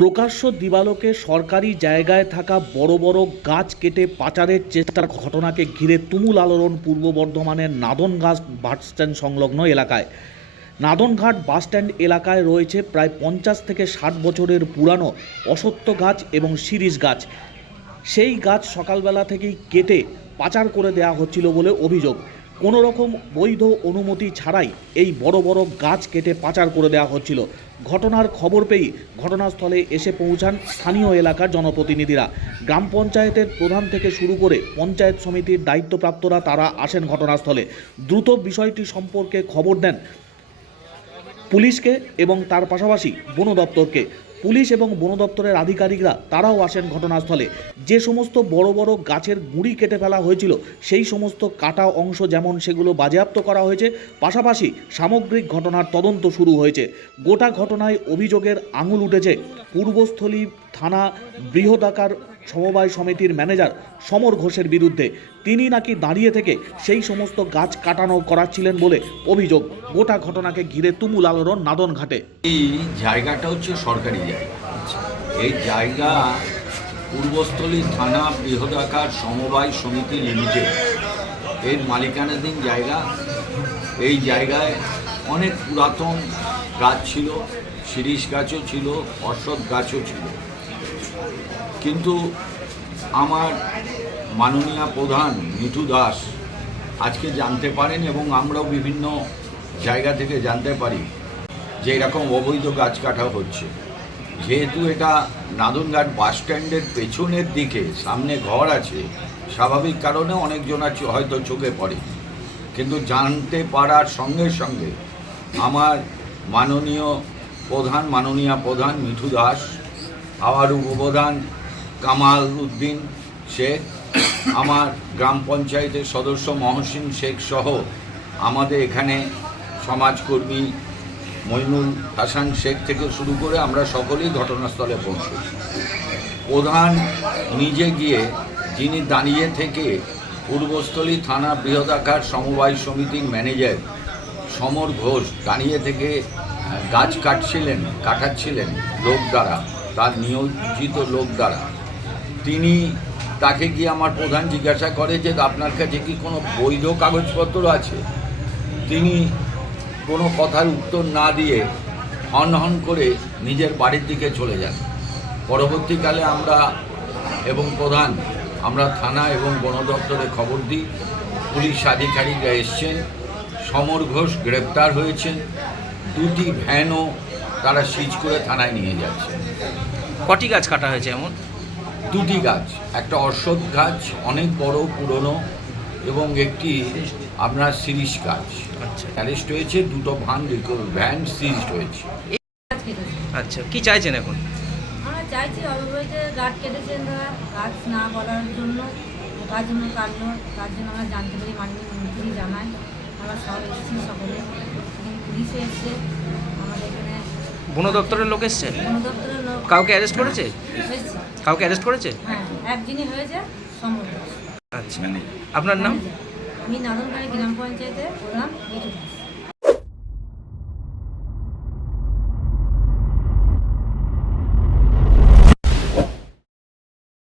প্রকাশ্য দিবালোকে সরকারি জায়গায় থাকা বড় বড় গাছ কেটে পাচারের চেষ্টার ঘটনাকে ঘিরে তুমুল আলোড়ন পূর্ব বর্ধমানের নাদনঘাট বাসস্ট্যান্ড সংলগ্ন এলাকায়। নাদনঘাট বাসস্ট্যান্ড এলাকায় রয়েছে প্রায় পঞ্চাশ থেকে ষাট বছরের পুরানো অসত্য গাছ এবং শিরিষ গাছ। সেই গাছ সকালবেলা থেকেই কেটে পাচার করে দেওয়া হচ্ছিল বলে অভিযোগ। কোনো রকম বৈধ অনুমতি ছাড়াই এই বড় বড় গাছ কেটে পাচার করে দেওয়া হচ্ছিল। ঘটনার খবর পেয়েই ঘটনাস্থলে এসে পৌঁছান স্থানীয় এলাকার জনপ্রতিনিধিরা। গ্রাম পঞ্চায়েতের প্রধান থেকে শুরু করে পঞ্চায়েত সমিতির দায়িত্বপ্রাপ্তরা তারা আসেন ঘটনাস্থলে। দ্রুত বিষয়টি সম্পর্কে খবর দেন পুলিশকে এবং তার পাশাপাশি বন দপ্তরকে। পুলিশ এবং বন দপ্তরের আধিকারিকরা, তারাও আসেন ঘটনাস্থলে। যে সমস্ত বড় বড় গাছের গুঁড়ি কেটে ফেলা হয়েছিল, সেই সমস্ত কাটা অংশ যেমন সেগুলো বাজেয়াপ্ত করা হয়েছে, পাশাপাশি সামগ্রিক ঘটনার তদন্ত শুরু হয়েছে। গোটা ঘটনায় অভিযোগের আঙুল উঠেছে। পূর্বস্থলী থানা বৃহদাকার সমবায় সমিতির ম্যানেজার সমর ঘোষের বিরুদ্ধে। তিনি নাকি দাঁড়িয়ে থেকে সেই সমস্ত গাছ কাটানো করাচ্ছিলেন বলে অভিযোগ। গোটা ঘটনাকে ঘিরে তুমুল আলোড়ন নাদন ঘাটে এই জায়গাটা হচ্ছে সরকারি জায়গা এই জায়গা পূর্বস্থলী থানা বৃহদাকার সমবায় সমিতি লিমিটেড। এর মালিকানাধীন জায়গা। এই জায়গায় অনেক পুরাতন গাছ ছিল, শিরিষ গাছও ছিল অশ্বত্থ গাছও ছিল। কিন্তু আমার মাননীয় প্রধান মিঠু দাস আজকে জানতে পারেন এবং আমরাও বিভিন্ন জায়গা থেকে জানতে পারি যে এরকম অবৈধ গাছ কাটা হচ্ছে। যেহেতু এটা নাদনঘাট বাস স্ট্যান্ডের পেছনের দিকে, সামনে ঘর আছে, স্বাভাবিক কারণে অনেকজন আছে হয়তো চোখে পড়ে কিন্তু জানতে পারার সঙ্গে সঙ্গে আমার মাননীয় প্রধান মাননীয় প্রধান মিঠু দাস আমার উপপ্রধান কামাল উদ্দিন শেখ, আমার গ্রাম পঞ্চায়েতের সদস্য মহসিন শেখ সহ আমাদের এখানে সমাজকর্মী মইনুল হাসান শেখ থেকে শুরু করে আমরা সকলেই ঘটনাস্থলে পৌঁছেছি। প্রধান নিজে গিয়ে যিনি দাঁড়িয়ে থেকে পূর্বস্থলী থানা বৃহদাকার সমবায় সমিতির ম্যানেজার সমর ঘোষ দাঁড়িয়ে থেকে গাছ কাটছিলেন, কাটাচ্ছিলেন লোক দ্বারা, তার নিয়োজিত লোক দ্বারা। তিনি তাকে গিয়ে আমার প্রধান জিজ্ঞাসা করে যে আপনার কাছে কি কোনো বৈধ কাগজপত্র আছে? তিনি কোনো কথার উত্তর না দিয়ে হন হন করে নিজের বাড়ির দিকে চলে যান। পরবর্তীকালে আমরা এবং প্রধান আমরা থানা এবং বন দপ্তরে খবর দিই পুলিশ আধিকারিকরা এসছেন সমর ঘোষ গ্রেপ্তার হয়েছেন দুটি ভ্যানও তারা সিজ করে থানায় নিয়ে যাচ্ছে। কটি গাছ কাটা হয়েছে এমন? দুটি গাছ একটা অশ্বত্থ গাছ অনেক বড় পুরনো এবং একটি আপনার সিরিজ গাছ আচ্ছা। অ্যারেস্ট হয়েছে দুটো ভান ভ্যান সিজড হয়েছে। আচ্ছা কি চাইছেন এখন? আমরা চাইছি অবৈধ গাছ কেটেছেন তারা গাছ না বলার জন্য কার জন্য কাটলো তার জন্য আমরা জানতে পারি মাননীয় মন্ত্রী জানাই আমরা সব এসেছি সকলে। এখানে পুলিশে এসছে। আমাদের এখানে বন দপ্তরের লোক এসছে? বন দপ্তরের লোক কাউকে অ্যারেস্ট করেছে? কাউকে অ্যারেস্ট করেছে? হ্যাঁ একদিনই হয়েছে সম্ভব আচ্ছা আপনার নাম? আমি নাদনগাড়ি গ্রাম পঞ্চায়েতের নাম